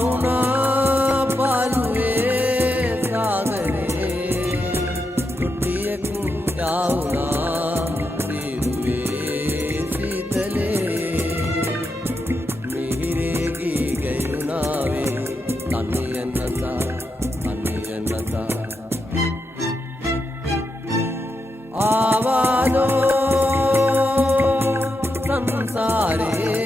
ආවුනා පාළුවේ සාගරේ කුටියෙක් යාවුනා පිරුවේ සීතලේ මිහිරේ ගී ගැයුනාවේ තනියෙන් නසා ආවාදෝ සංසාරේ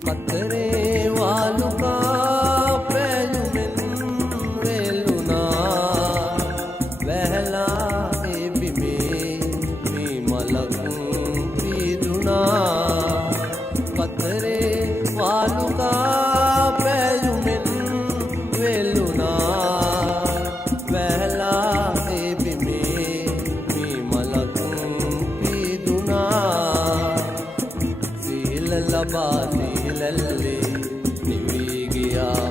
පතරේ වාලුකා පැලුමෙන් වෙලුනා වැහලා ඒ බිමේ මේ මලක් පීදුනා පතරේ වාලුකා පැලුමෙන් වෙලුනා වැහලා ඒ බිමේ මේ මලක් පීදුනා සීල ලබා ලල්ලේ නිවී ගියා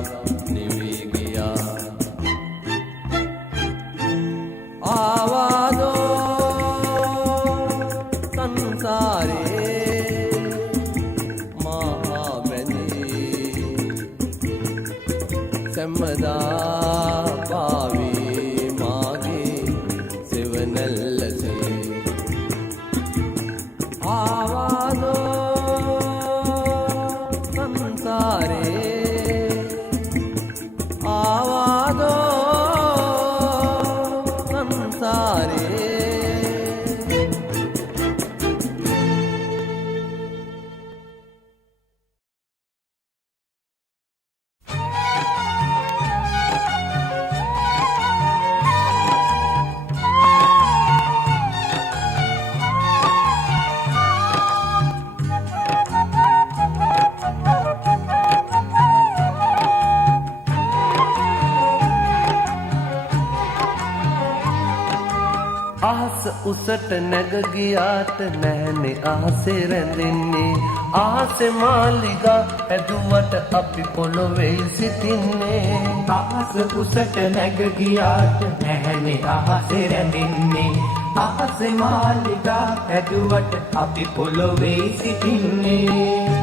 ආවාදෝ සංසාරේ මහා වැදී සම්මදා පාවී මාගේ සෙවනල්ලසේ ආවාදෝ ආවාදෝ සංසාරේ ආස උසට නැග ගියාට නැහනේ ආසේ රැඳෙන්නේ ආසේ මාලිගා ඇදුවට අපි පොළොවේ සිටින්නේ ආස උසට නැග ගියාට නැහනේ ආසේ රැඳෙන්නේ ආසේ මාලිගා ඇදුවට අපි පොළොවේ සිටින්නේ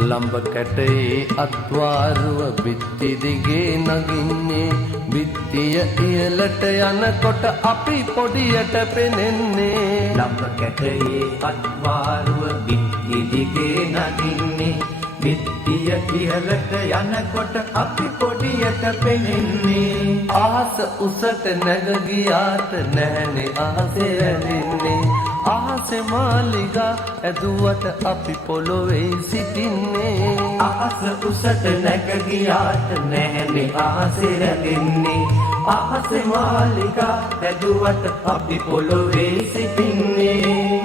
ලම්බ කැටේ අත්වාරුව බිත්ති දිගේ නගින්නේ බිත්තිය ඉහළට යනකොට අපි පොඩියට පෙනෙන්නේ ලම්බ කැටේ අත්වාරුව බිත්ති දිගේ නගින්නේ බිත්තිය ඉහළට යනකොට අපි පොඩියට පෙනෙන්නේ ආස උසට නැග ගියාට නැහනේ ආසේ රැඳෙන්නේ ආසේ මාලිගා ඇදුවට අපි පොළොවේ සිටින්නේ ආස උසට නැග ගියාට නැහනේ ආසේ රැඳෙන්නේ ආසේ මාලිගා ඇදුවට අපි පොළොවේ සිටින්නේ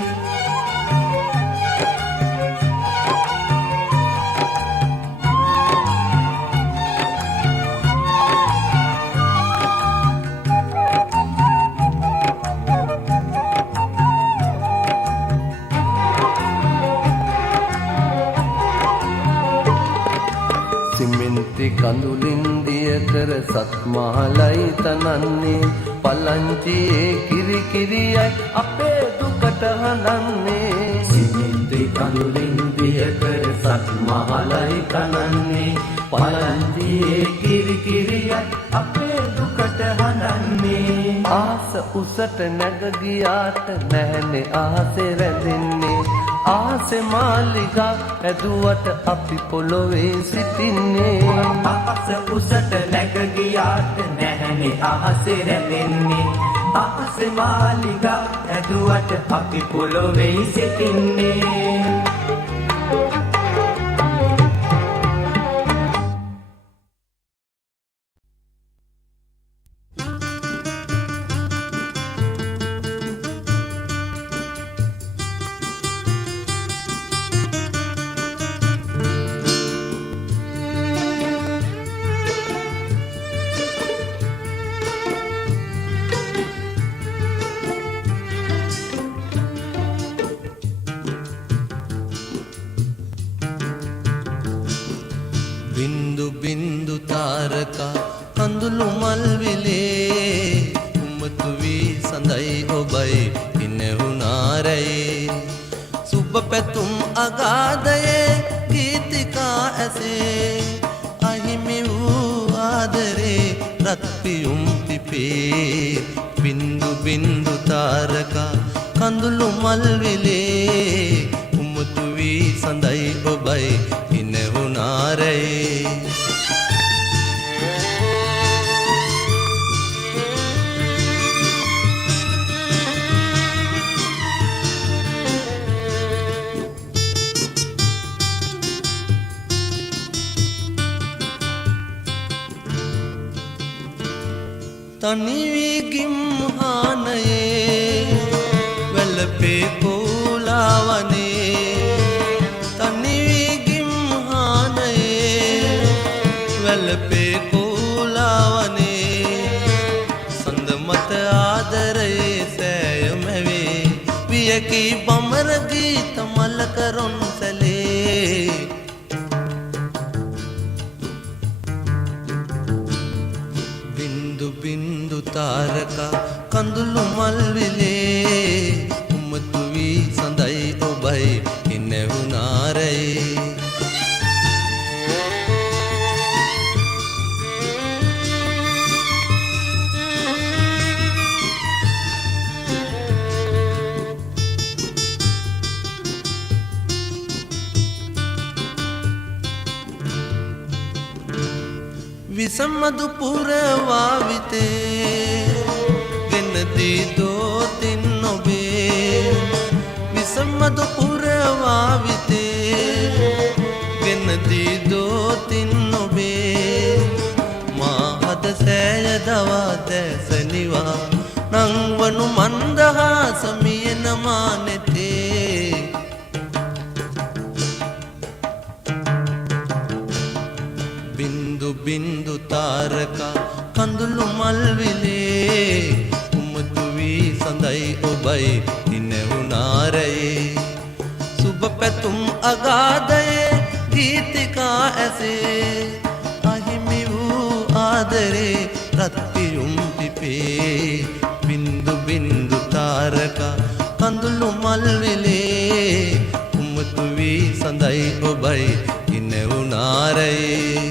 සිමෙන්ති කඳුලින් දිය කර සත්මාලයි තනන්නේ පලංචියේ කිරි කිරියයි අපේ දුකට හඳන්නේ සිමෙන්ති කඳුලින් දිය කර සත්මාලයි තනන්නේ පලංචියේ කිරි කිරියයි අපේ දුකට හඳන්නේ ආස උසට නැග ගියාට නැහනේ ආසේ රැඳෙන්නේ ආසේ මාලිගා ඇදුවට අපි පොළොවේ සිටින්නේ ආස උසට නැග ගියාට නැහනේ ආසේ රැඳෙන්නේ ආසේ මාලිගා ඇදුවට අපි පොළොවේ සිටින්නේ බින්දු තාරකා කඳුළු මල් විලේ උම්මතු වී සඳයි ඔබයි ඉන්නහුනාරයේ සුබ පැතුම් අගාධයේ ගීතිකා ඇසේ අහිමි වූ ආදරේ රත් පියුම් පිපේ බින්දු බින්දු තාරකා කඳුළු මල් විලේ උම්මතු වී සඳයි ඔබයි ඉන්නහුනාරයේ තනිවී ගිම්හානයේ වැළපේ කෝලාවනේ තනිවී ගිම්හානයේ වැළපේ කෝලාවනේ සඳ මත ආදරයේ සෑයමවේ වියකී බමර ගීත මල කරොන් සැලේ බින්දු තාරකා කඳුළු මල් විලේ උම්මතු වී සඳයි ඔබයි ඉන්නහුනාරයේ විසමදු පුරවාවිතේ ගෙනදී දෝතින් ඔබේ විසමදු පුරවාවිතේ ගෙනදී දෝතින් ඔබේ මා හද සෑය දවා දැසනිවා නංවනු මන්දහාස මියන මානෙතේ බින්දු තාරකා කඳුළු මල් විලේ උම්මතු වී සඳයි ඔබයි ඉන්නහුනාරයේ සුබ පැතුම් අගාධයේ ගීතිකා ඇසේ අහිමි වූ ආදරේ රත් පියුම් පිපේ බින්දු බින්දු තාරකා කඳුළු මල් විලේ උම්මතු වී සඳයි ඔබයි ඉන්නහුනාරයේ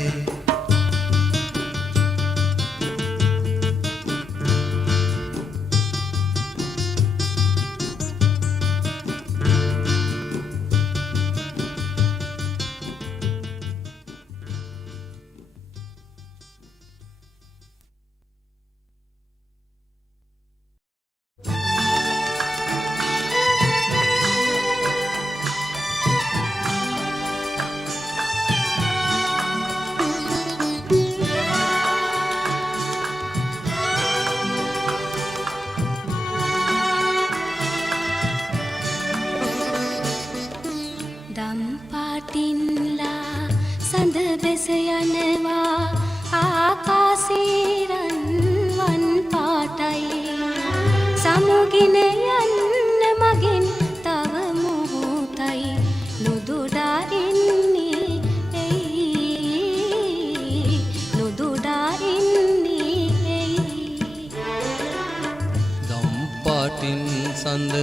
සඳ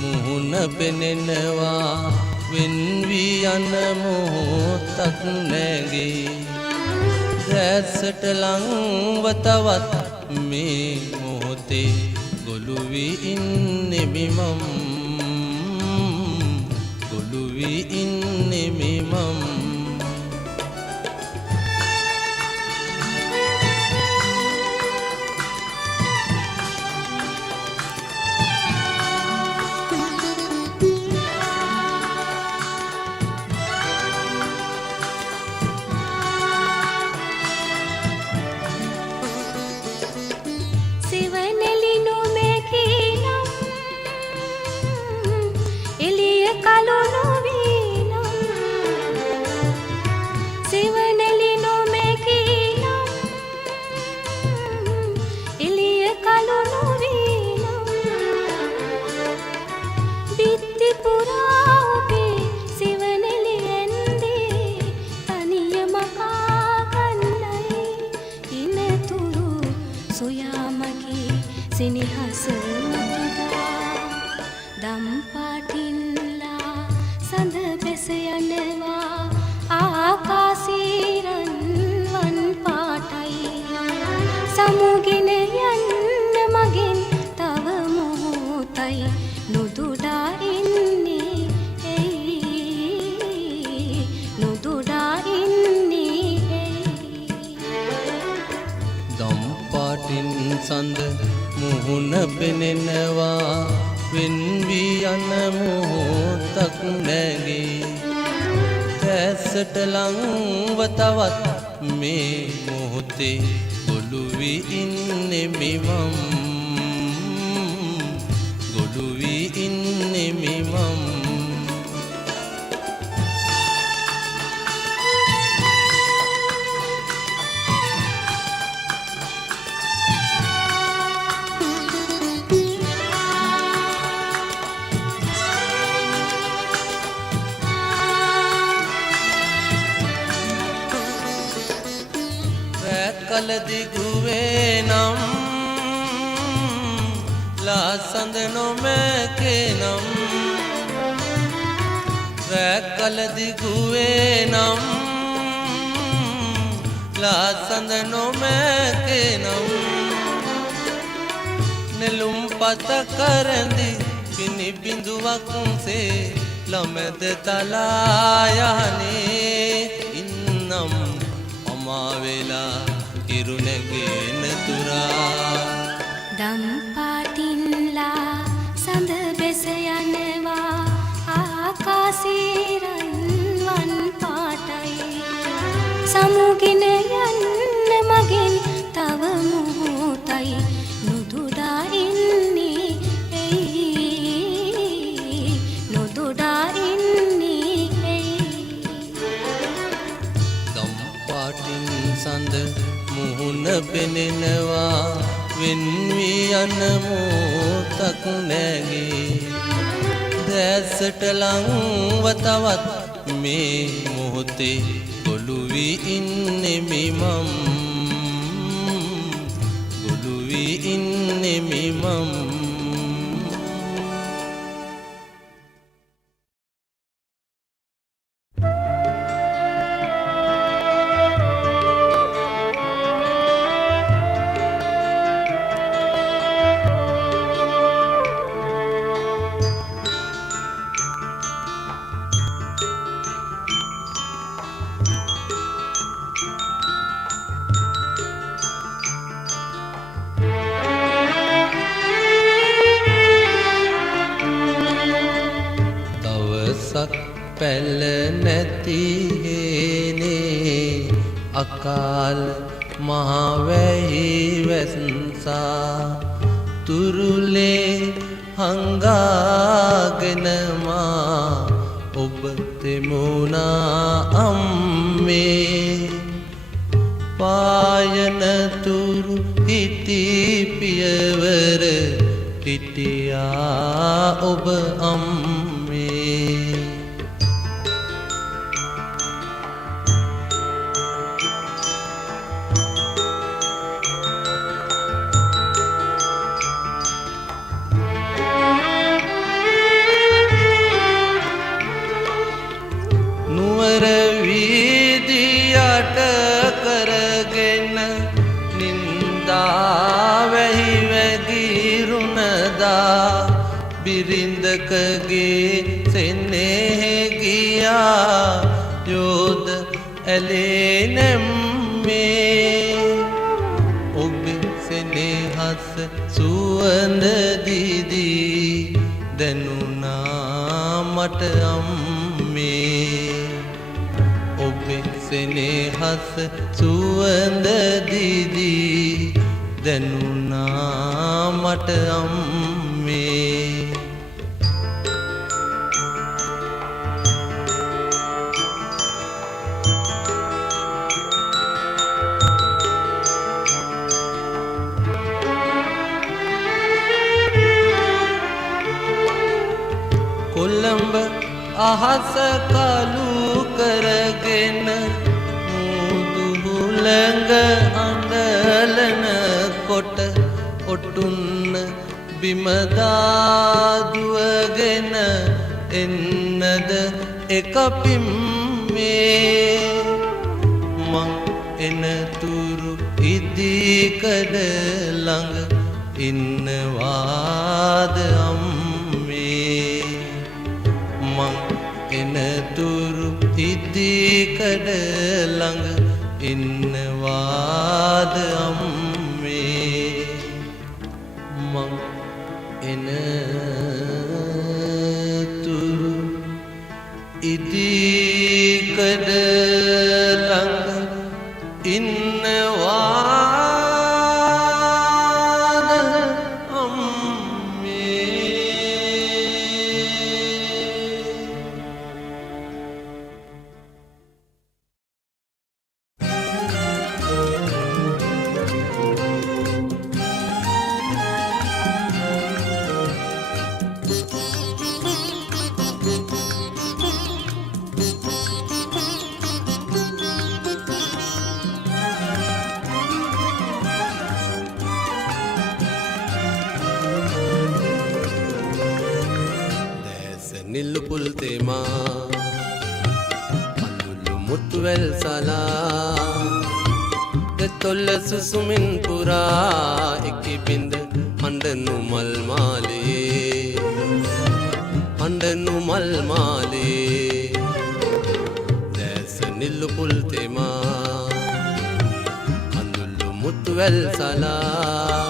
මුහුණ පෙනෙනවා වෙන් වී යන මොහොතක් නැගේ රැස්සට ලංව තවත් මේ මොහොතේ ගොළු වී ඉන්නේ මම ගොළු වී ඉන්නේ මම පෙනෙනවා වෙන් වී යන මොහොතක් නැගේ ඇසට ලංව තවත් මේ මොහොතේ ගොළු වී ඉන්නේ මිමම් ගොළු වී ඉන්නේ මිමම් කලදිගුවේ නම් ලාසඳ නොමැකේ නම් කලදිගුවේ නම් ලාසඳ නොමැකේ නම් නෙළුම් පත කරඳි පිණි බිඳුවක් සේ ළමැද තලා යහනේ ඉන්නම් අමා වෙලා ඉරුනැගෙන තුරා දම් පාටින්ලා සඳ බෙස යනවා ආකාසීරන්වන් පාටයි සමුගෙන යන්න මගෙන් තව මොහොතයි නොදොඩා ඉන්නේ ඇයි නොදොඩා ඉන්නේ ඇයි දම් පාටින් සඳ මුහුණ පෙනෙනවා වෙන් වී යන මොහොතක් නැගේ දැසට ලංව තවත් මේ මොහොතේ ගොළු වී ඉන්නේ මිමම් ගොළු වී ඉන්නේ මිමම් පැල නැති හේනේ අකාල මහවැහි වැස්සා තුරුලේ හංගාගෙන මා ඔබ තෙමුණා අම්මේ පායන තුරු හිටි පියවර හිටියා ඔබ අම්මේ බිරිඳකගේ සෙනෙහෙ ගියා යෝධ ඇලේ නැම්මේ ඔබේ සෙනෙහස සුවඳ දිදී දැනුණා මට අම්මේ ඔබේ සෙනෙහස සුවඳ දිදී දැනුණා මට අම්මේ කොළඹ අහස කළු කරගෙන මුදුහුළඟ අඬලන කොට ඔටුන්න බිමදාදුවගෙන එන්නද එක පිම්මේ මං එනතුරු ඉදිකඩ ළඟ ඉන්නවාද අම්මේ මං එනතුරු ඉදිකඩ ළඟ ඉන්නවාද අම්මේ මං ඉදිකඩ ළඟ ඉන්නවාද අම්මේ නිල්ලු පුල් තේමා අඳුළු මුතුවැල් සලා දෙතොල්ල සුසුමින් පුරා එකි බිඳ හඬනු මල් මාලේ හඬනු මල් මාලේ දැස නිල්ලු පුල් තේමා අඳුළු මුතුවැල් සලා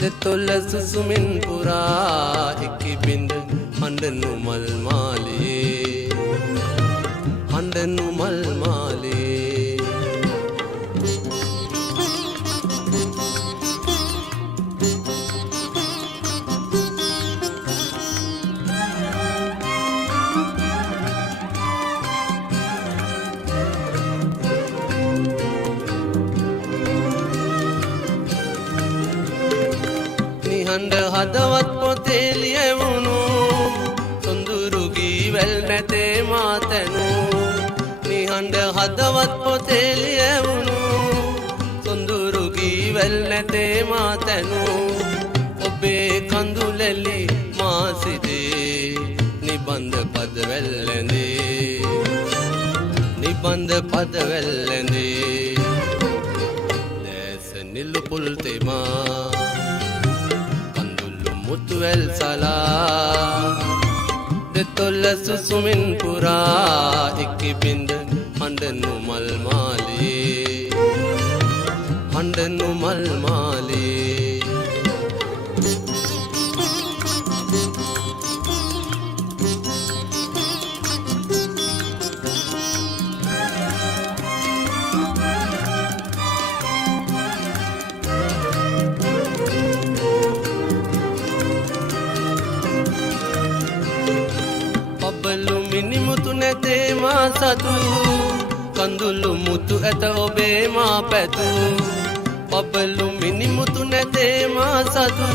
දෙතොල්ල සුසුමින් පුරා එකි බිඳ හඬනු මල් මාලේ හඬනු මල් මාලේ නිහඬ හදවත් පොතේ ලියවුණු වැල් මැතේ මාතැනු නිහඬ හදවත් පොතේ ලියවුණු සොඳුරුගී වැල් නැතේ මාතැනු ඔබේ කඳුලැලි මාසිදේ නිබන්ධ පදවැල් ඇඳේ නිබන්ධ පදවැල් ඇඳේ දැස නිල්ලු පුල් තෙමා කඳුළු මුතුවැල් සලා දෙතොල්ල සුසුමින් පුරා එකි බිඳ හඬනු මල් මාලේ හඬනු මල් මාලේ බබලු මිනිමුතු නැතේ මා සතු කඳුළු මුතු ඇත ඔබේ මා පැතු බබලු මිනිමුතු නැතේ මා සතු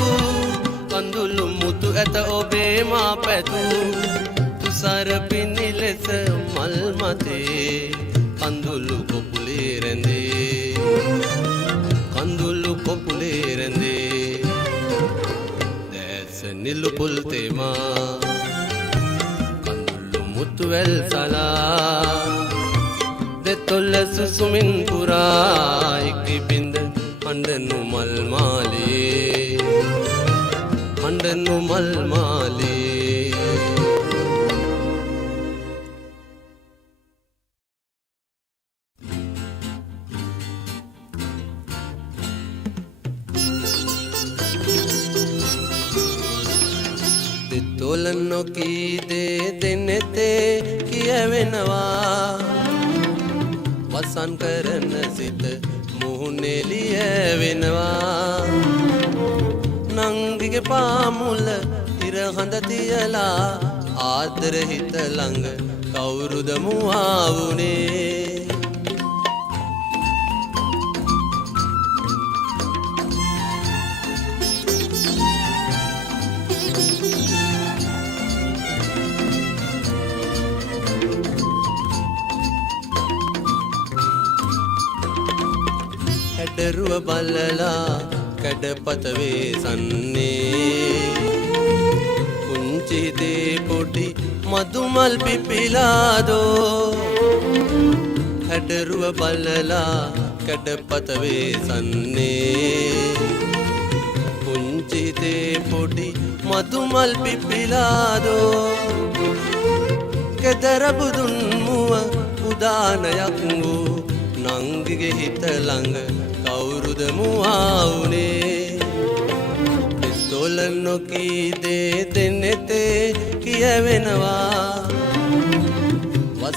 කඳුළු මුතු ඇත ඔබේ මා පැතු තුසර පිණි ලෙස මල් මතේ කඳුළු කොපුලේ රැඳේ කඳුළු කොපුලේ රැඳේ දැස නිල්ලු පුල් තේමා මුතුවැල් සලා දෙතොල්ල සුසුමින් පුරා එකි බිඳ හඬනු මල් මාලේ හඬනු මල් මාලේ දෙතොල නොකී දේ දෙනෙතේ කියවෙනවා වසන් කරන සිත මුහුණෙලිය වෙනවා නංගිගේ පාමුල ඉරහඳ තියලා ආදර හිත ළඟ කවුරුද මුවා වුනේ හැඩරුව බලලා කැඩපත වේසන්නේ පුංචි දේ පොඩි මදුමල් පිපිලාදෝ හැඩරුව බලලා කැඩපත වේසන්නේ පුංචි දේ පොඩි මදුමල් පිපිලාදෝ ගෙදර බුදුන් මුව උදානයක් වූ නංගිගේ හිත ළඟ කවුරුද මුවා වුනේ පිස්තෝල නොකී දේ දෙනෙතේ කියවෙනවා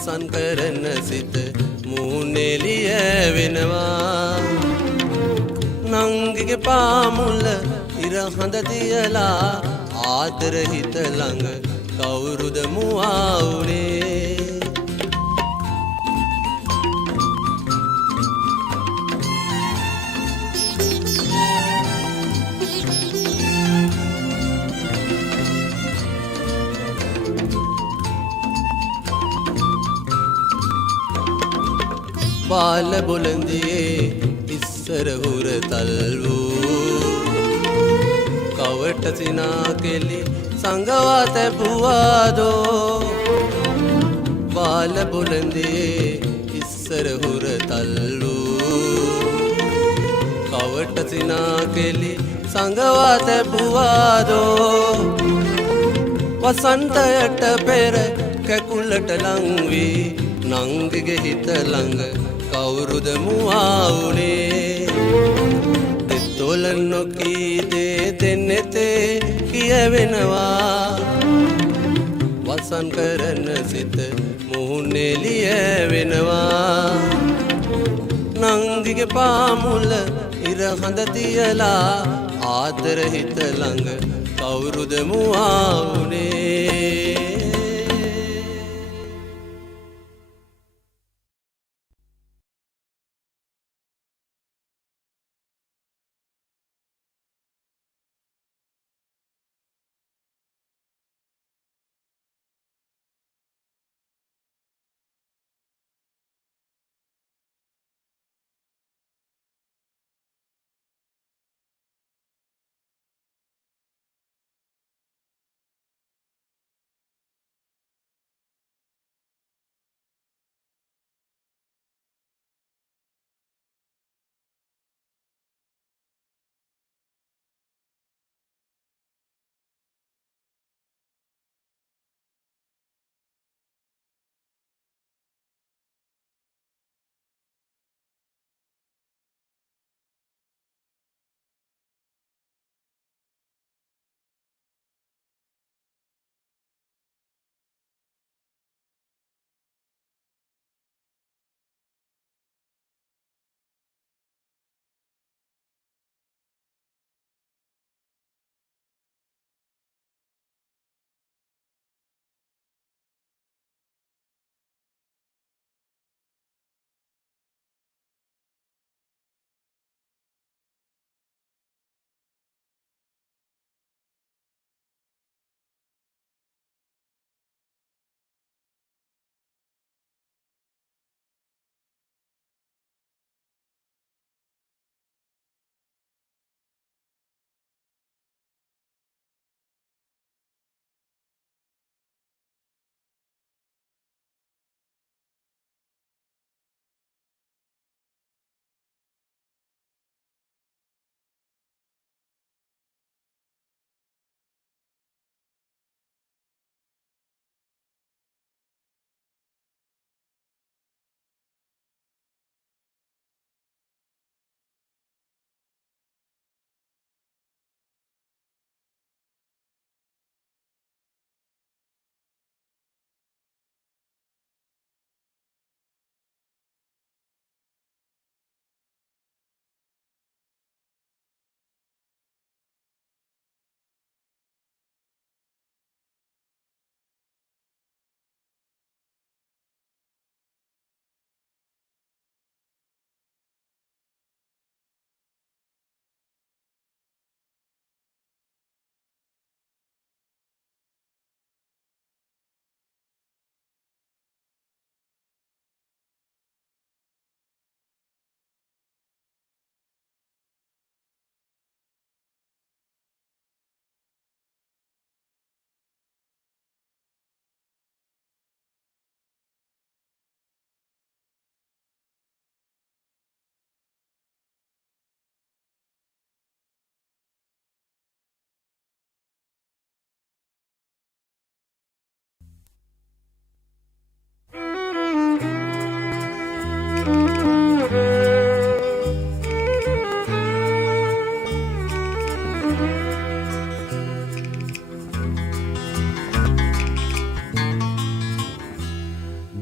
වසන් කරන සිත මූනෙලිය වෙනවා නංගිගේ පාමුල ඉර හඳ තියලා ආදර හිත ළඟ කවුරුද මුවා වුනේ बाल बुलंदिए इස්සර හුරතල් වූ කවට සිනා කෙලි සංගවා තැබුවාදෝ බාල බුලන්දියේ ඉස්සර හුරතල් වූ කවට සිනා කෙලි සංගවා තැබුවාදෝ වසන්තයට පෙර කැකුලට ලංවී නංගිගේ හිත ළඟ කවුරුද මුවා වුනේ දෙතොල නොකී දේ දෙන්නෙතේ කියවෙනවා වසන් කරන සිත මුහුණෙලිය වෙනවා නංගිගේ පාමුල ඉර හඳ තියලා ආදර හිත ළඟ කවුරුද මුවා වුනේ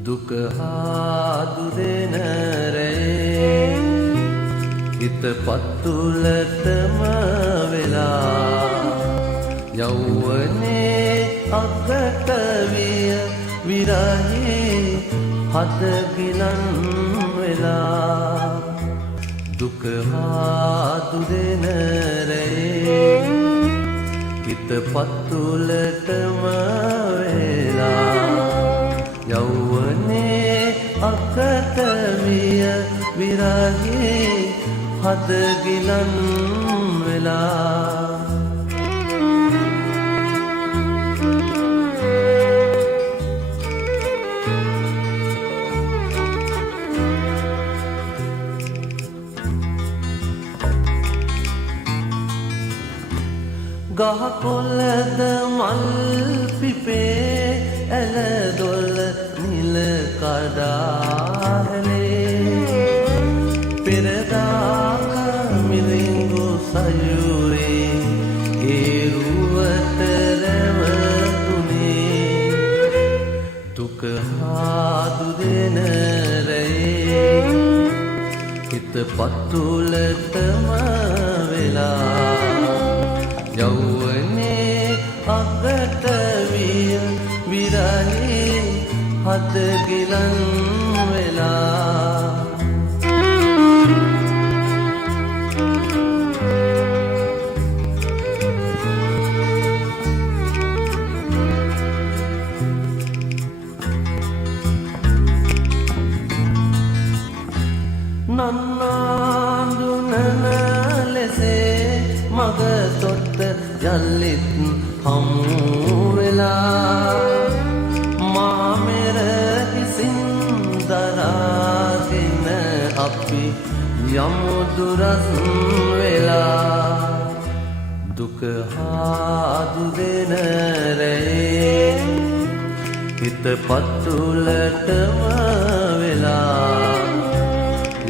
දුක ආදුදෙන රේ හිත පත්තුලටම වෙලා යෞවනේ අගට විය විරහේ හද ගිලන් වෙලා දුක ආදුදෙන රේ හිත පත්තුලටම වෙලා යෞවනේ අකට විය විරහේ හද ගිලන් වෙලා ගහකොළද මල් පිපේ ඇල දොල නිල කඩාහලේ පෙරදාක මිරිඟු සයුරේ ඒරුවට රැවටුනේ දුක හාදුදෙන රේ හිත පත්තුලටම වෙලා යෞවනේ අගට විය විරහේ හද ගිලන් වෙලා නන්නාඳුනන ලෙසේ මග තොට යල්ලිත් හමු වෙලා මාමෙර කිසින් දරාගෙන අපි යමු දුරස් වෙලා දුක හාදුදෙන රේ හිත පත්තුලටම වෙලා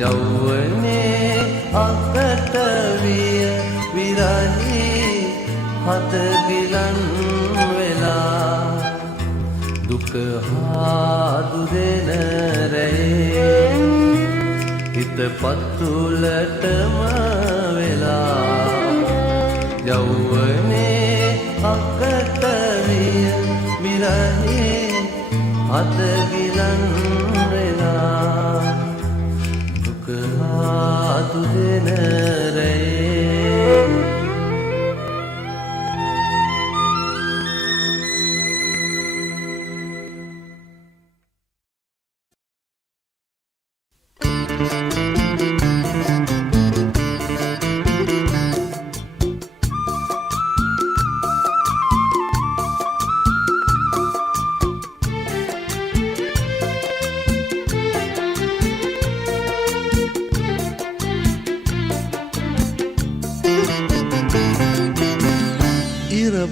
යෞවනේ අකට විය විරහේ හද ගිලන් වෙලා දුක හාදුදෙන රේ හිත පත්තුලටම වෙලා යෞවනේ අකට විය විරහේ හද ගිලන් වෙලා දුක හාදුදෙන රේ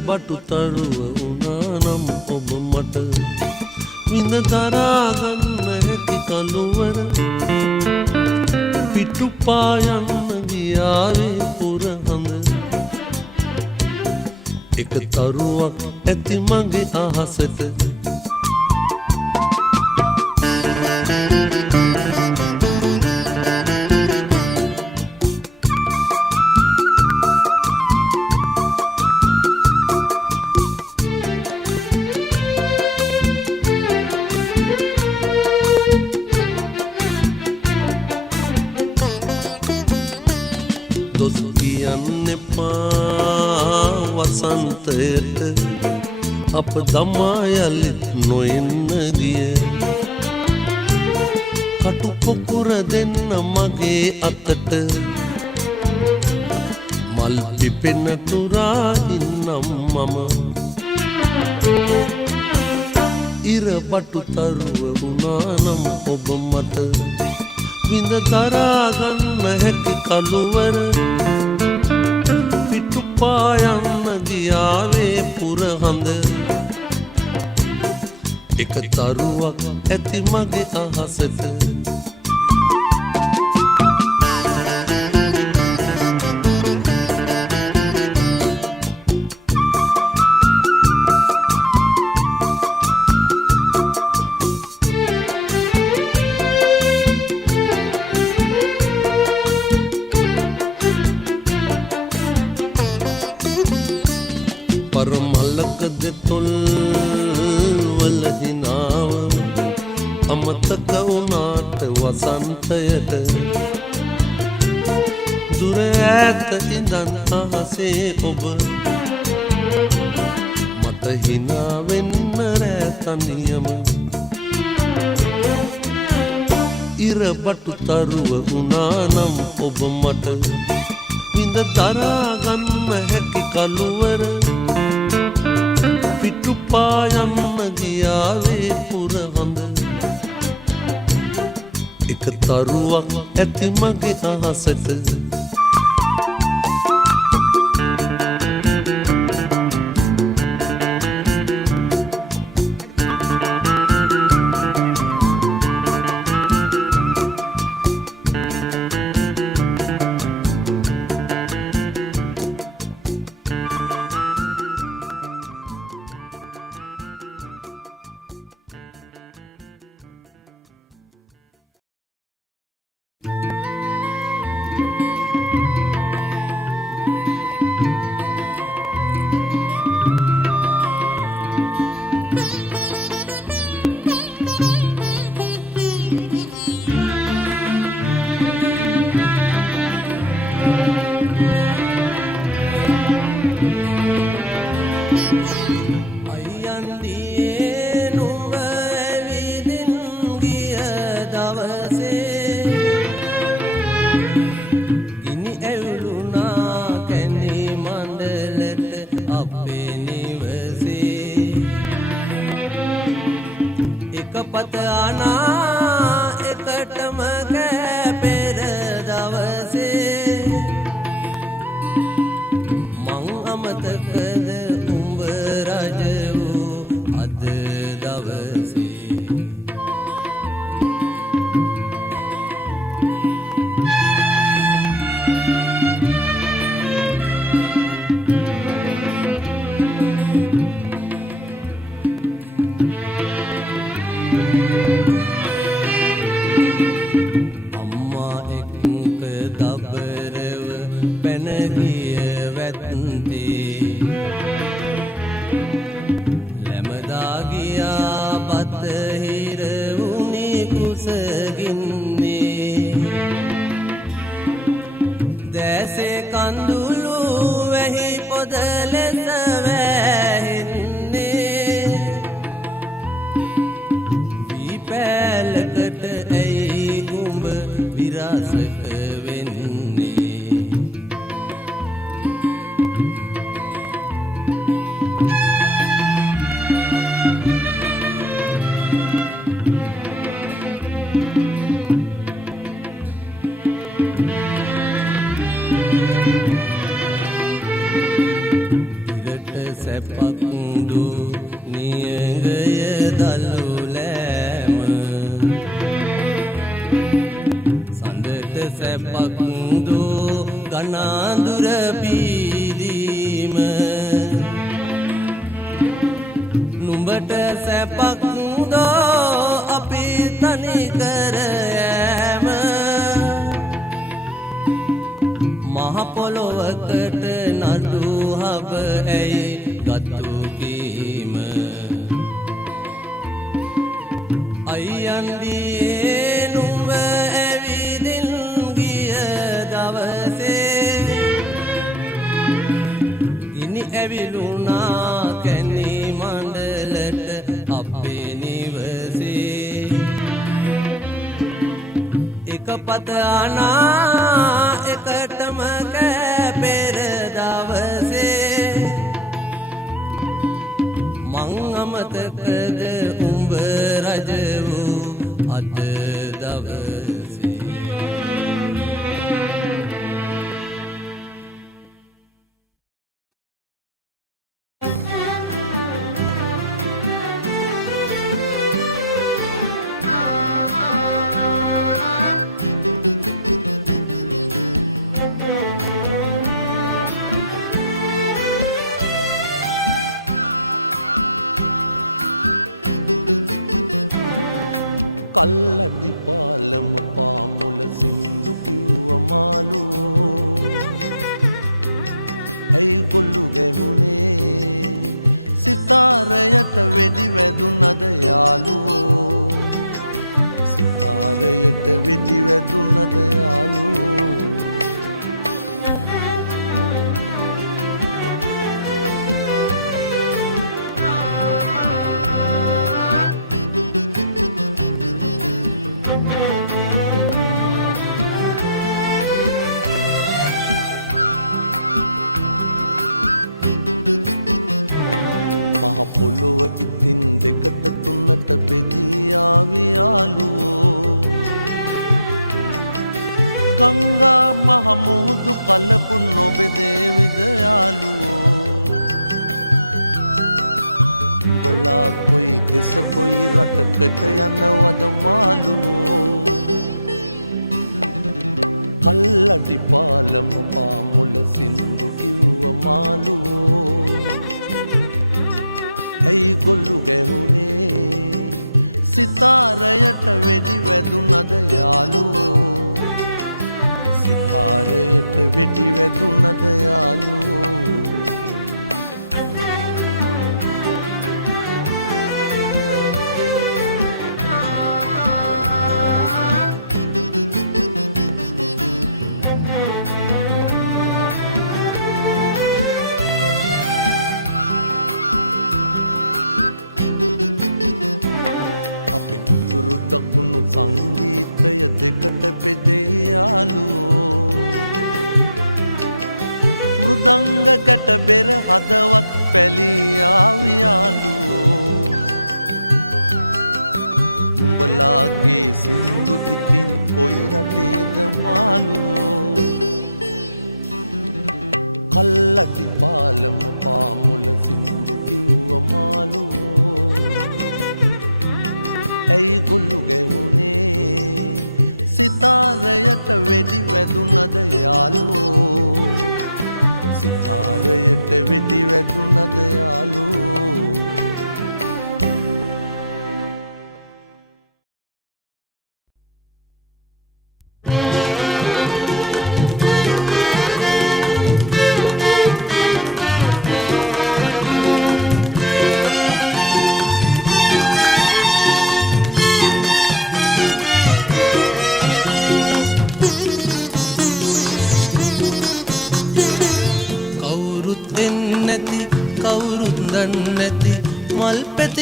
බටු තරුව උනානම් ඔබ මට විඳ දරාගන්න හැකි කළුවර පිටු පායන්න ගියාවේ පුරහඳ එක තරුවක් ඇති මගේ අහසට වසන්තයට අප දමා යලිත් නොෙන්න දිය කටු පොකුර දෙන්න මගේ අතට මල් පිපෙන තුරා ඉන්නම් මම ඉර බටු තරුව වුණානම් ඔබ මට විඳ දරාගන්න හැකි කළුවර පායන්න ගියාවේ පුරහඳ එක තරුවක් ඇති මගේ අහසට තොල් වල හිනාව අමතක වුණාට වසන්තයට දුර ඈත ඉඳන් අහසේ ඔබ මට හිනා වෙන්න රෑ තනියම ඉරබටු තරුව වුණා නම් ඔබ මට විඳ දරා ගන්න හැකි කළුවර පිටුපා යන්න ගියාවේ පුරවඳ එක තරුවක් ඇති මගේ අහසට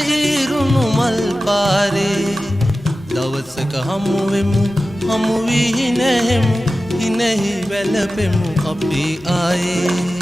ඉරුණු මල් පාරේ දවසක හමුවෙමු හමු වී නැහෙමු හිනෙහි වැළපෙමු අපි ආයේ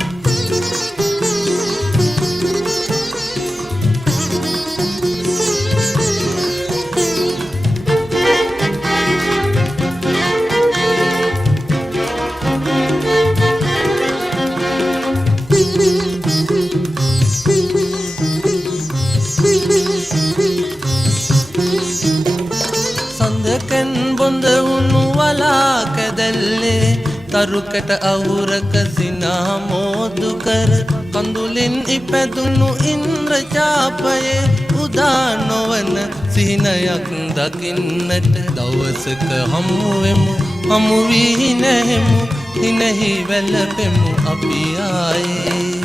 තරුකට අවුරක සිනා මෝදු කර කඳුලින් ඉපැදුණු ඉන්ද්‍රජාපයේ උදා නොවන සිහිනයක් දකින්නට දවසක හමුවෙමු හමු වී නැහෙමු හිනෙහි වැළපෙමු අපි ආයේ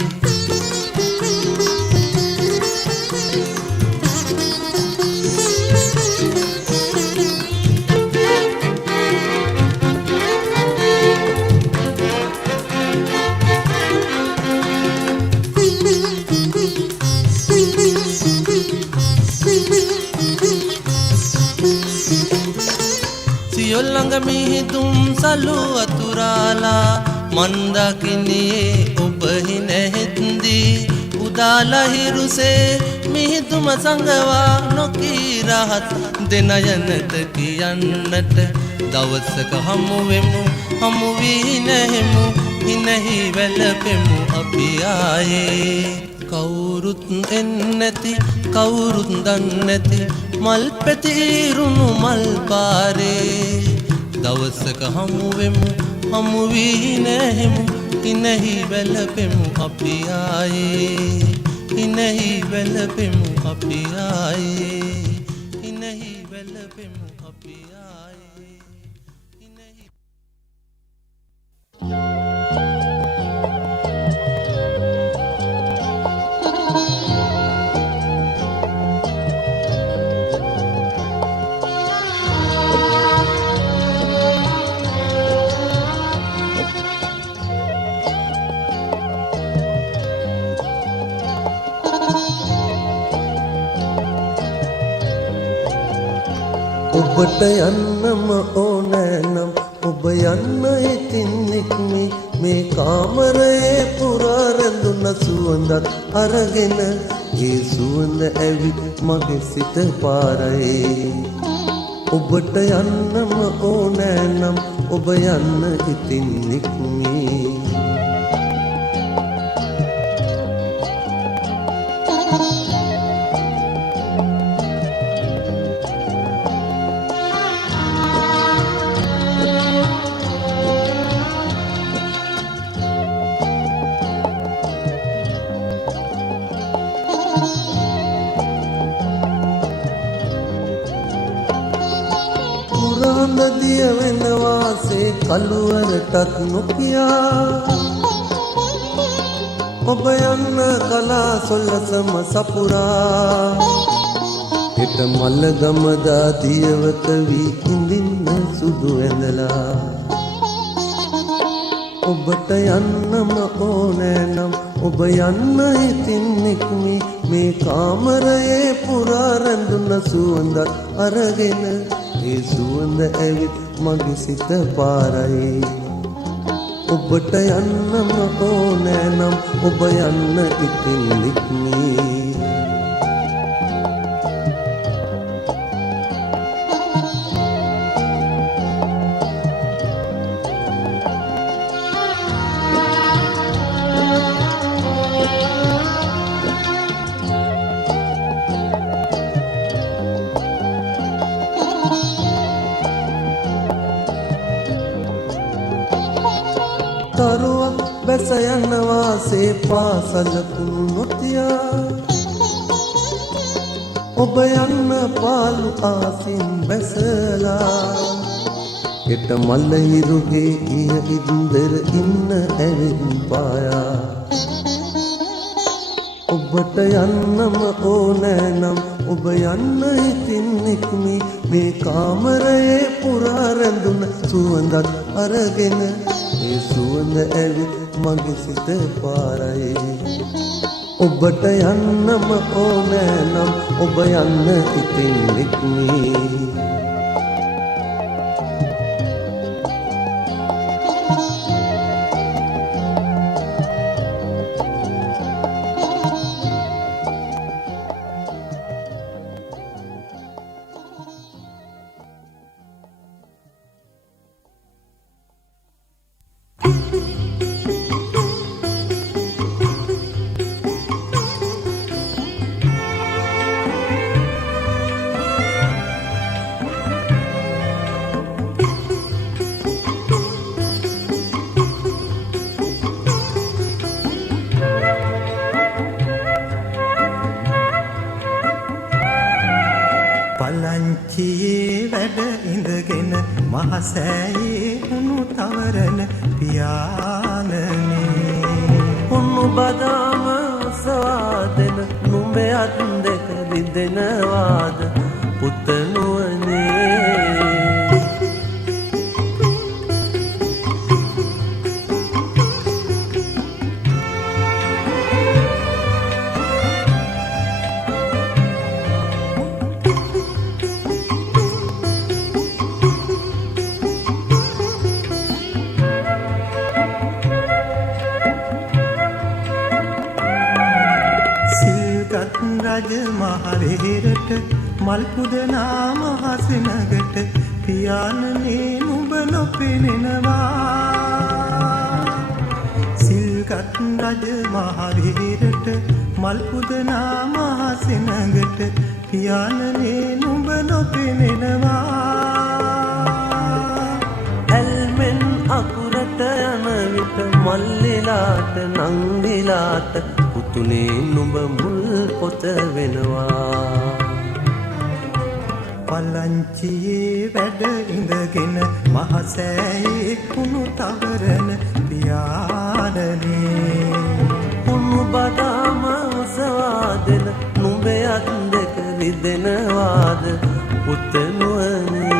සියොල්ලඟ මිහිදුම් සලු අතුරාලා මන්දකිනියේ ඔබ හිනෙහිද්දී උදාලා හිරුසේ මිහිදුම සංගවා නොකී රහත් දෙනයනට කියන්නට දවසක හමුවෙමු හමු වී නැහෙමු හිනෙහි වැළපෙමු අපි ආයේ කවුරුත් එන්නැති කවුරුත් දන්නැති මල් පැති ඉරුණු මල් පාරේ දවසක හමුවෙමු හමු වී නැහෙමු හිනෙහි වැළපෙමු අපි ආයේ හිනෙහි වැළපෙමු අපි ආයේ හිනෙහි වැළපෙමු අපි ආයේ හිනෙහි ඔබට යන්නම ඕනෑ නම් ඔබ යන්න ඉතින් නික්මි මේ කාමරයේ පුරා රැඳුන සුවඳත් අරගෙන ඒ සුවඳ ඇවිත් මගේ සිත පාරේ ඔබට යන්නම ඕනෑ නම් ඔබ යන්න ඉතින් නික්මි නදිය වෙනවාසේ කළුවරටත් නොකියා ඔබ යන්න කලා සොල්ලසම සපුරා හිට මල්ල ගමදා දියවත වී ඉඳින්න සුදු ඇඳලා ඔබට යන්නම ඕනෑ නම් ඔබ යන්න ඉතින් නික්මි මේ කාමරයේ පුරා රැඳුන සුවඳත් අරගෙන ඒ සුවඳ ඇවිත් මගේ සිත පාරයි ඔබට යන්නම ඕනෑ නම් ඔබ යන්න ඉතින් නික්මි තරුවක් බැස යනවාසේ පාසල කුණු නොතියා ඔබ යන්න පාලු ආසින් බැසලා හෙට මල්ල හිරුගේ ඉහ ඉන්දර ඉන්න ඇවිත් පායා ඔබට යන්නම ඕනෑ නම් ඔබ යන්න ඉතින් නික්මි මේ කාමරයේ පුරා රැඳුන සුවඳත් අරගෙන ඒ සුවඳ ඇවිත් මගේ සිත පාරයි ඔබට යන්නම ඕනෑ නම් ඔබ යන්න ඉතින් නික්මී. පලංචියේ වැඩ ඉඳගෙන මහසෑයේ උණු තවරන පියාණනේ උණු බදාම උසවාදෙන නුඹයත් දෙක රිදෙනවාද පුතනුවනේ. රජ මහරෙහෙරට මල් පුදනා මහසෙනගට පියාණනේ නුඹ නොපෙනෙනවා. සිල්ගත් රජ මහරෙහෙරට මල් පුදනා මහසෙනගට පියාණනේ නුඹ නොපෙනෙනවා. ඇල්මෙන් අකුරට යන විට මල්ලිලාට නංගිලාට පුතුනේ නුඹ මුල් පොත වෙනවා. පලංචියේ වැඩ ඉඳගෙන මහසෑයේ කුණු තවරන පියාණනේ උණු බදාම උසවාදෙන නුඹයත් දෙක රිදෙනවාද පුතනුවනේ.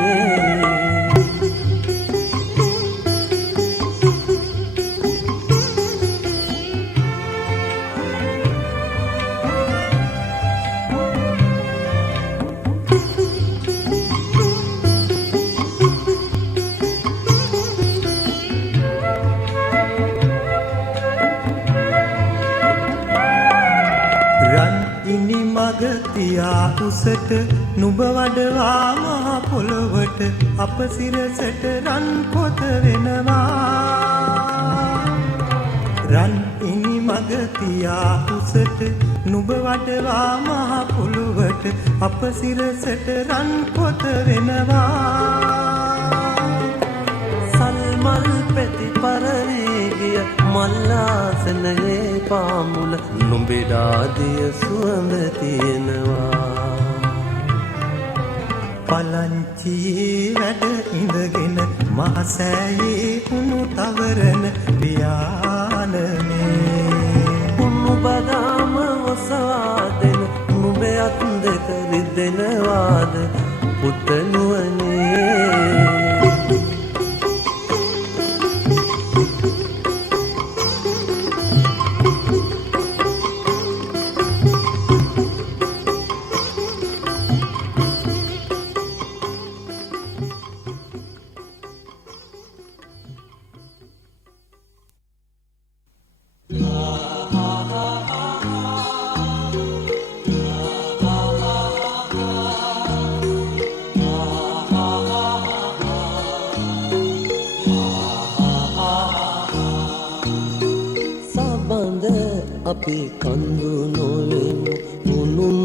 තියා උසට නුඹ වඩවා මහ පොළොවට අප සිරසට රන් පොත වෙනවා. රන් ඉනි මග තියා උසට නුඹ වඩවා මහ පොළොවට අප සිරසට රන් පොත වෙනවා. සල්මල් පැති පරවී ගිය මල්ලාසනයේ පාමුල නුඹෙඩාදිය සුවඳ තියෙනවා. පලංචියේ වැඩ ඉඳගෙන මහසෑයේ උණු තවරන පියාණනේ උණු බදාම ඔසවාදෙන නුඹයත් දෙක රිදෙනවාද පුතනුවනේ. අපි කඳු නොවෙමු මුනුන්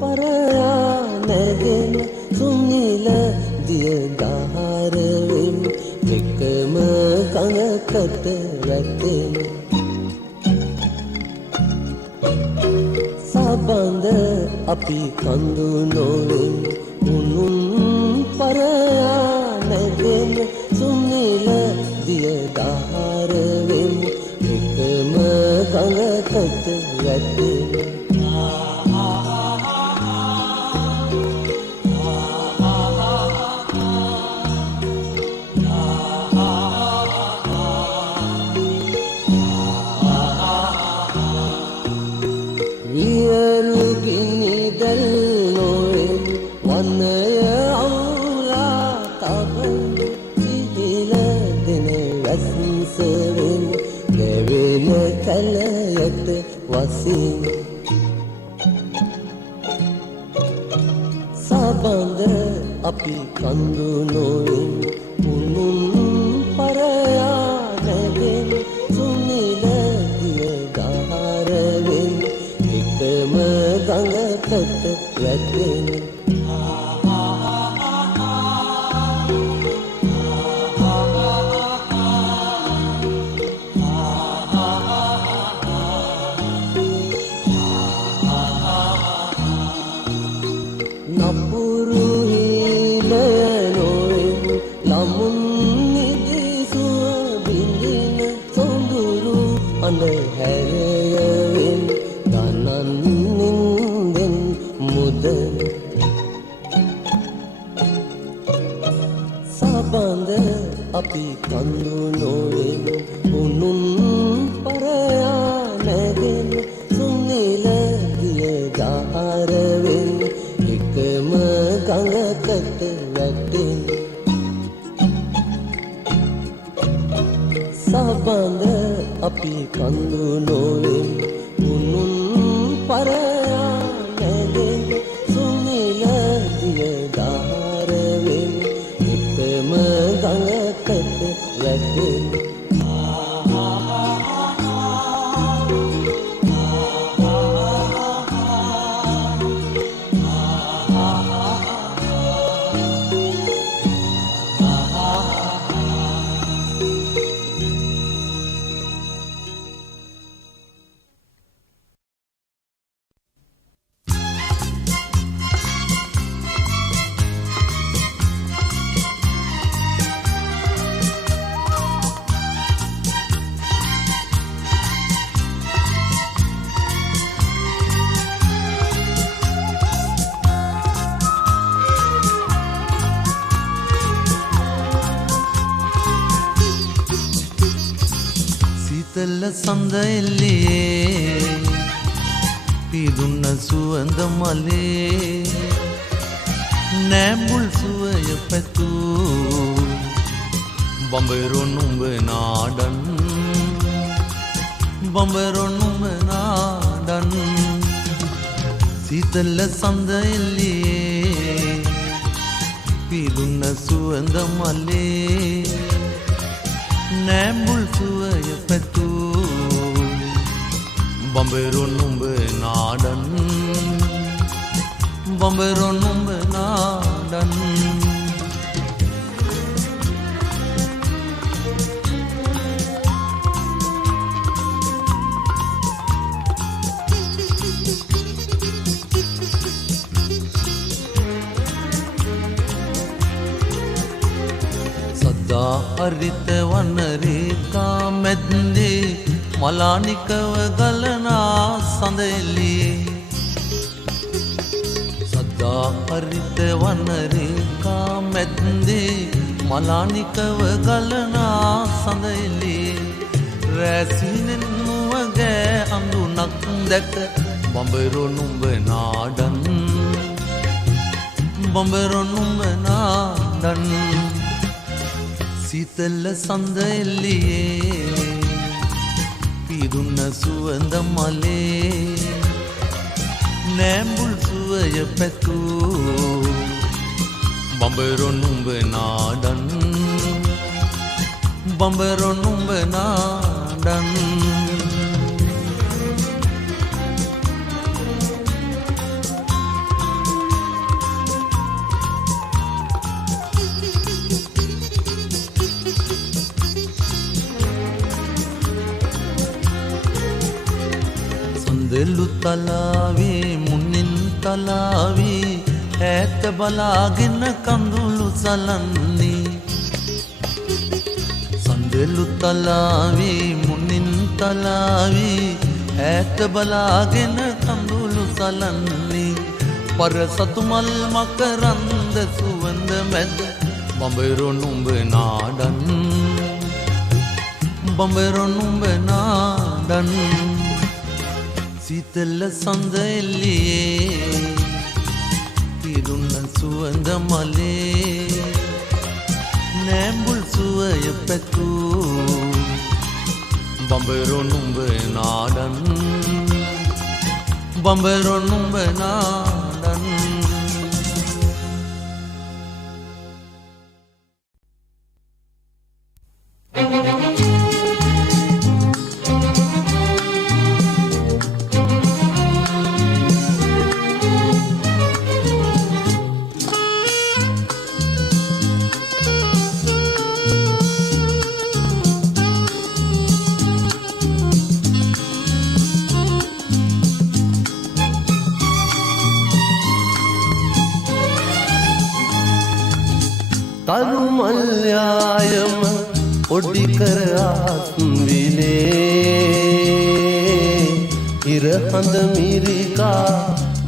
පරයා නැගෙන සුනිල දිය දහර වෙමු එකම කඟකට වැටෙමු. සබඳ අපි කඳු නොවෙමු මුනුන් පරයා නැගෙන සුනිල දිය දහර වෙමු එකම කඟකට වැටෙමු. කැලයට වසින් සබඳ අපි කඳු නොවෙන් උනුන් පරයා නැගෙන් සුනිල දිය ගහරවෙන් එකම ගඟකට වැටෙන අපි කඳු නොවෙන් උනුන් පරයා නැගෙන සුනිල දිය ගහරවෙන් එකම ගඟකට වැටෙන සබඳ අපි කඳු නොවෙන් උනුන් පරයා නැගෙන සුනිල දිය ගහරවෙන් එකම ගඟකට වැටෙන සඳ එල්ලියේ පිදුන්න සුවඳ මලේ නෑඹුල් සුවය පැතූ බඹරෝ නුඹ නාඩන් බඹරෝ නුඹ නාඩන් සීතල සඳ එල්ලියේ පිදුන්න සුවඳ මලේ නෑඹුල් සුවය පැතූ බඹරෝ නුඹ නාඩන් බඹරෝ නුඹ නාඩන් සදා හරිත වන රේඛා මැද්දේ මලානිකව ගලනා සඳ එළියේ සදා හරිත වන රේඛා මැද්දේ මලානිකව ගලනා සඳ එළියේ රැසිනෙන් මුවගෑ අඳුනක් දැක බඹරෝ නුඹ නාඩන් බඹරෝ නුඹ නාඩන් සීතල සඳ එළියේ පිදුන්න සුවඳ මලේ නෑඹුල් සුවය පැතූ බඹරෝ නුඹ නාඩන් බඹරෝ නුඹ නාඩන් දෙලු තලාවේ මුන්නින් තලාවේ ඈත බලාගෙන කඳුළු සලන්නේ සඳෙලු තලාවේ මුන්නින් තලාවේ ඈත බලාගෙන කඳුළු සලන්නේ පරසතු මල් මකරන්ද සුවඳ මැද බඹරෝ නුඹ නාඩන් බඹරෝ නුඹ නාඩන් සීතල සඳ එළියේ පිරුණ සුවඳ මලේ නෑඹුල් සුවය පැතූ බඹරො නුඹ නාඩන් බඹරො නුඹ නාඩන් තරු මල්යායම ඔඩි කර ආත්විලේ ඉර හඳ මිරිකා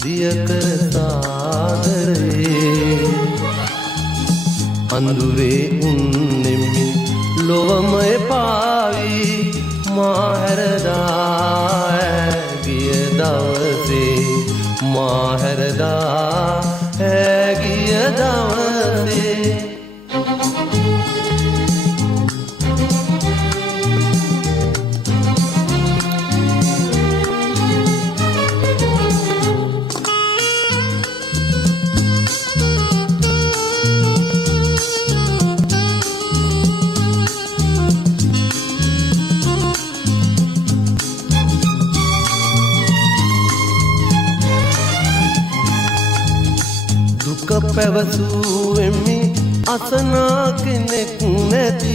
දිය කර සාදරේ අඳුරේ උන්නෙමි ලොවම එපාවි මාහැරදා ගිය දවසේ මාහැරදා ගිය දවසේ පැවසුවෙමි අසනා කෙනෙක් නැති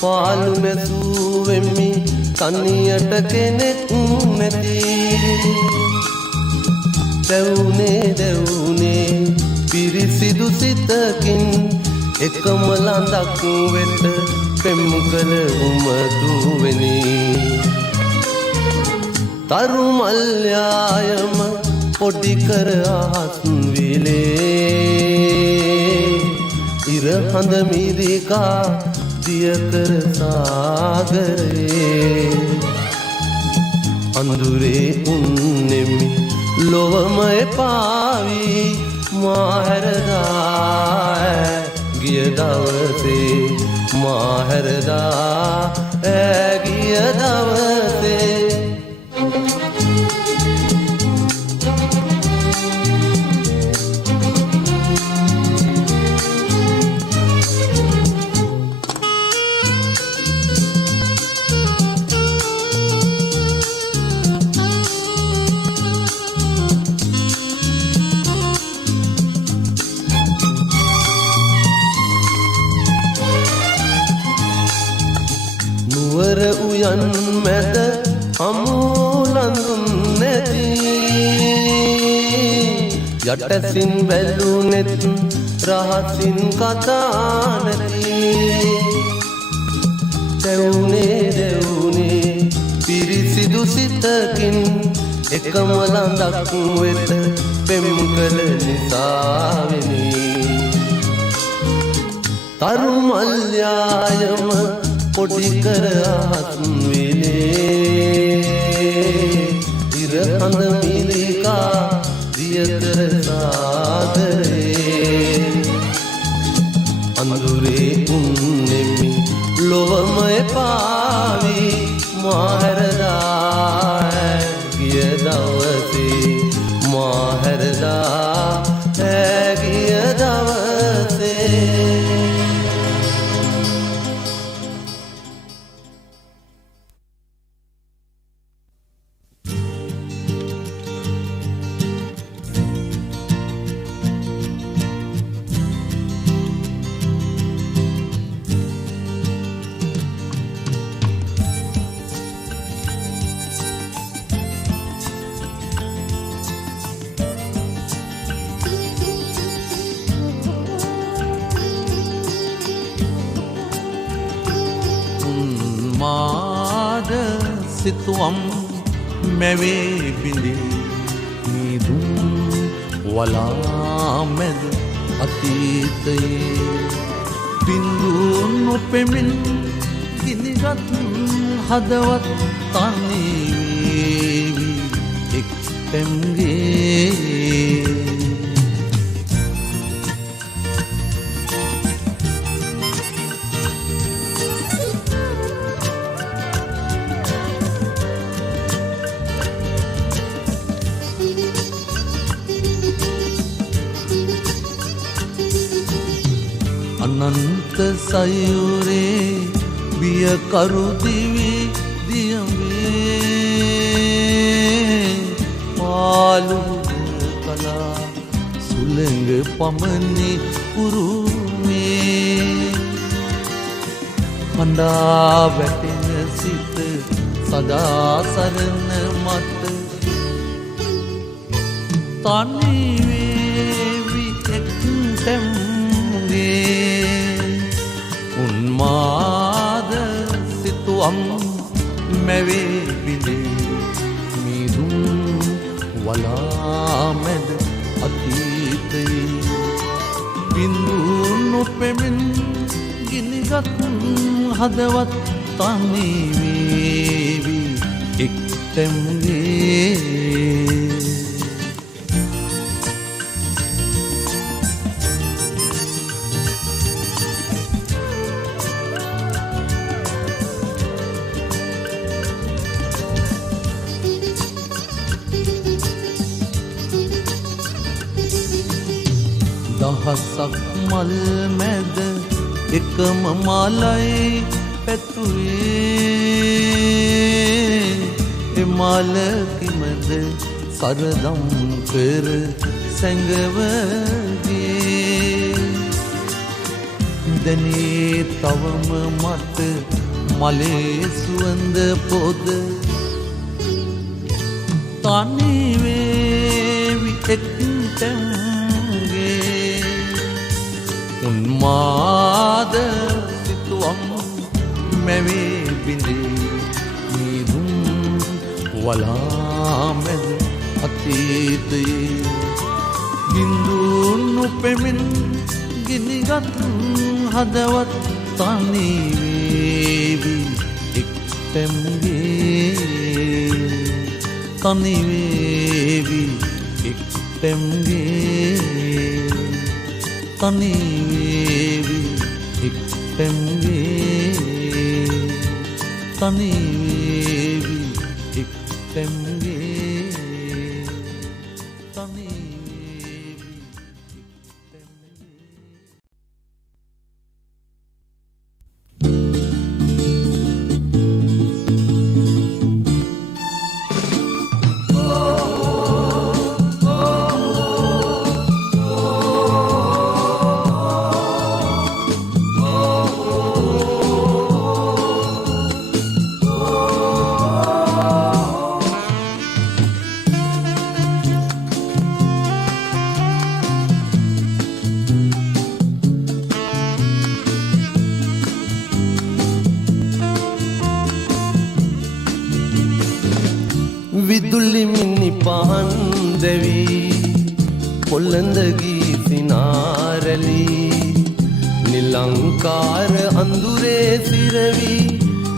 පාලු නැසුවෙමි තනියට කෙනෙක් නැති දැවුනේ පිරිසිදු සිතකින් එකම ලඳක් වෙත පෙම් කළ උමතුවෙනි තරු මල්යායම පොඩි කර ආත්විලේ ඉර හඳ මිරිකා දිය කර සාගරේ අඳුරේ උන්නෙමි ලොවම එපාවි මාහැරදා ගිය දවසේ මාහැරදා ගිය දවසේ නුවර උයන් මැද අමුලඳුන් නැති යටසින් බැලුනෙත් රහසින් කතා නැති දැවුනේ පිරිසිදු සිතකින් එකම ලඳක් වෙත පෙම් කළ නිසාවෙනි තරු මල්යායම පොඩි කර ආත්විලේ ඉර හඳ මිරිකා දිය කර සාදරේ අඳුරේ උන්නෙමි ලොවම එපාවි මාහැරදා ගිය දවසේ මාහැරදා ගිය දවසේ මාද සිතුවම් මැවේ බිඳේ නිදුම් වලා මැද අතීතයේ බිඳු නොපෙමින් ගිනිගත් හදවත් තනිවේවි එක් තැන්ගේ අනන්ත සයුරේ බිය කරු දිවි දියමේ පාලු කලා සුළඟ පමණි උරුමේ හඬා වැටෙන සිත සදා සරණ මත තනි වේවි එක්තැම්ගේ උන්මාද සිතුවම් මැවේ බිලේ මිදුම් වලා මැද අතීතයේ බින්දු නොපෙමින් ගිනිගත් හදවත් තනි වේවි එක්තැම්ගේ දහසක් මල් මැද එකම මාලයි පැතුවේ එමාලකිමද සරදම් කර සැඟවගේ දැනේ තවම මට මලේ සුවඳ පොද තනිවේවි එක්තැම්ගේ උන්මාද සිතුවම් මැවේ බිඳේ මිදුම් වලා මැද අතීතයේ බින්දු නොපෙමින් ගිනිගත් හදවත් තනි වේවි එක්තැම්ගේ තනි වේවි එක්තැම්ගේ තනි වේවි එක්තැම්ගේ තනි වේවි එක්තැම්ගේ තනි වේවි විදුලි මිනි පහන් දෙවි පොළඳගී සිනාරලි නිලංකාර අඳුරේ සිරවි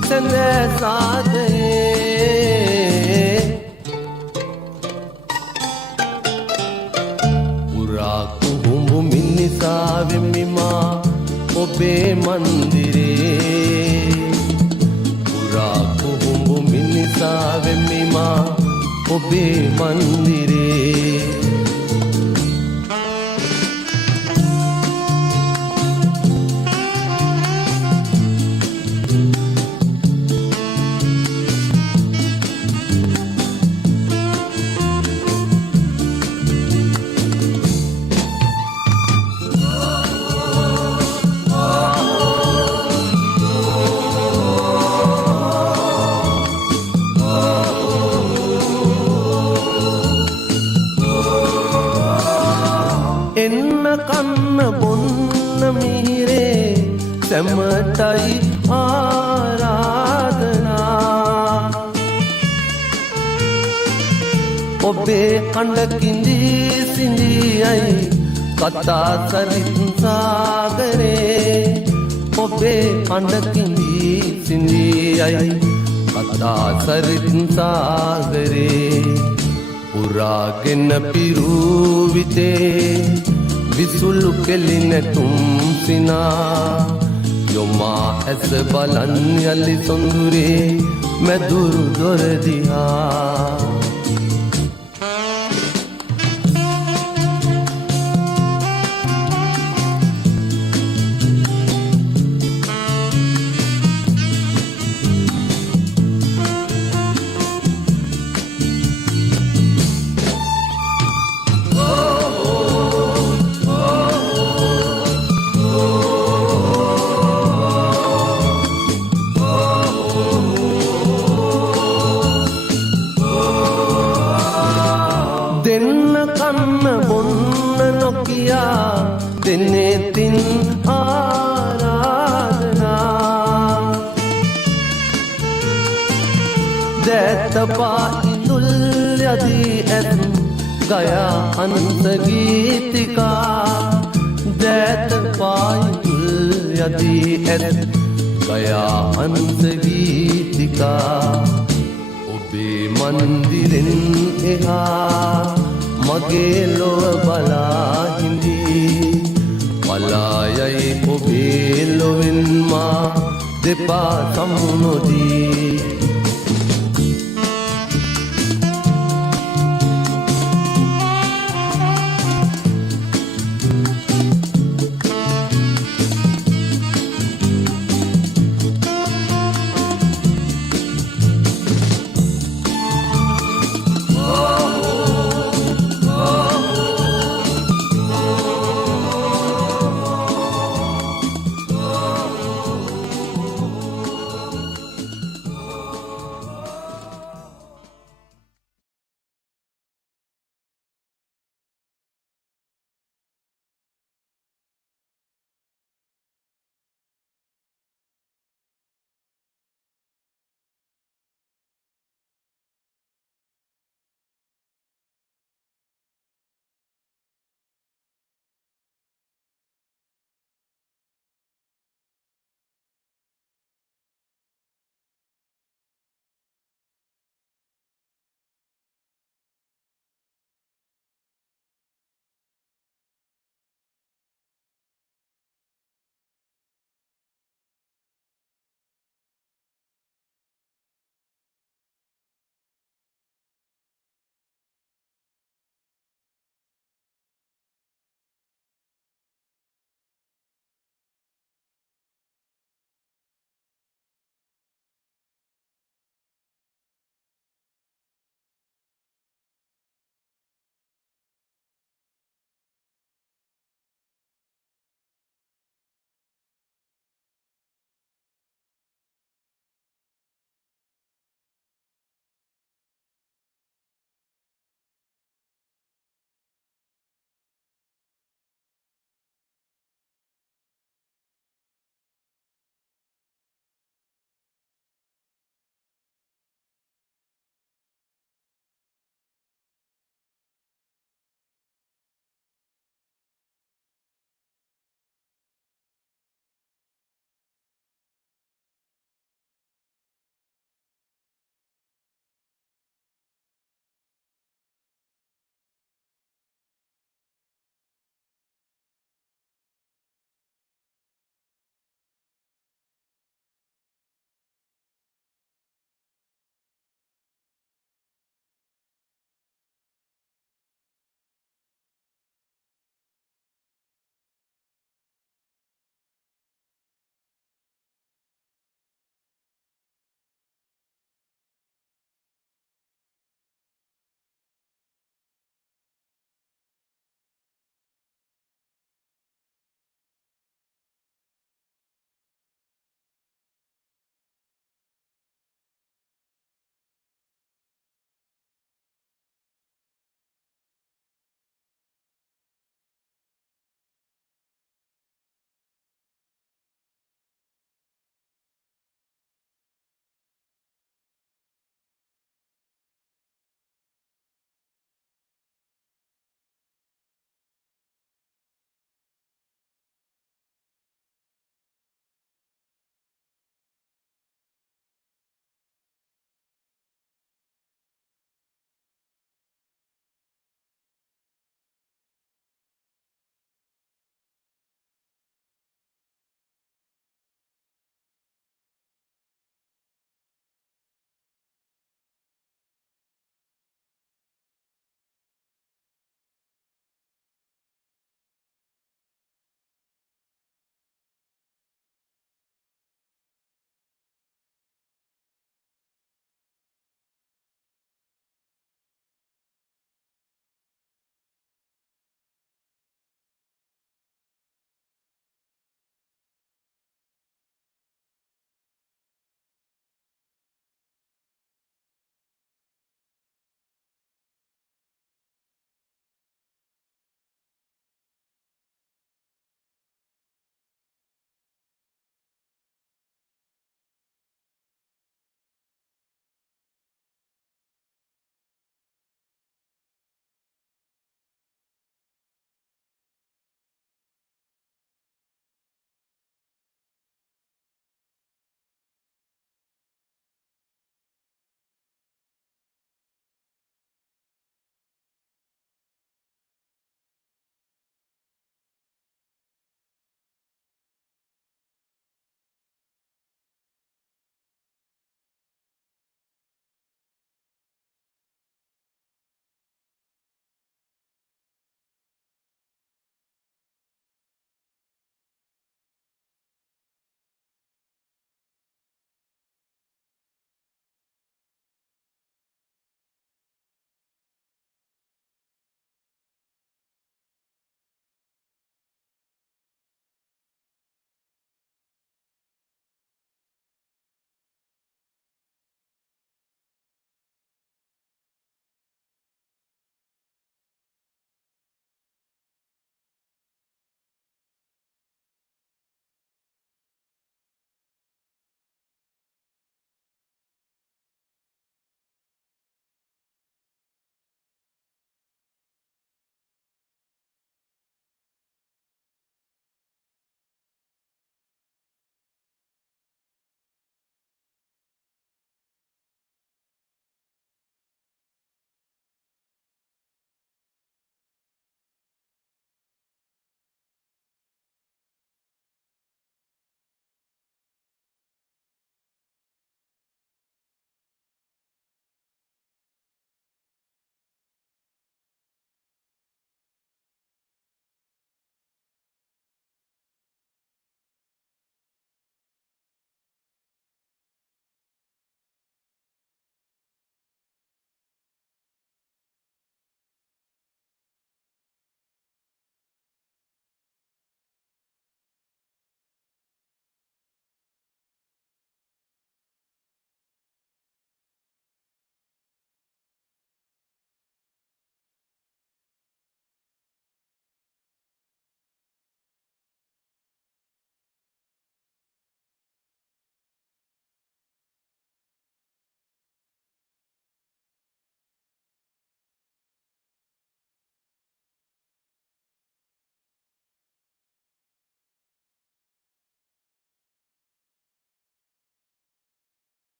සඳ සාදයේ උරා කුහුඹු මිනිසා වෙමිමා ඔබේ මන්දිරේ උරා කුහුඹු මිනිසා වෙමිමා ඔබේ මන්දිරේ කන්න බොන්න මිහිරේ සැමටයි ආරාධනා ඔබේ අඬ කිඳී සිඳියයි කතා සරිත් සාගරේ ඔබේ අඬ කිඳී සිඳියයි කතා සරිත් සාගරේ පුරාගෙන පිරූවිතේ විසුළු කෙලිනැතුම් සිනා යොමා ඇස බලන් යලි සොඳුරේ මැදුරු දොරදිහා කියා දෙන්නේ තින් ආරාධනා දැතපා ඉඳුල් යදී ඇත් ගයා අන්ත ගීතිකා දැතපා ඉඳුල් යදී ඇත් ගයා අන්ත ගීතිකා ඔබේ මන්දිරෙන් එහා මගේ ලොව බලා හිඳී පලායයි ඔබේ ලොවෙන් මා දෙපා සමුනොදී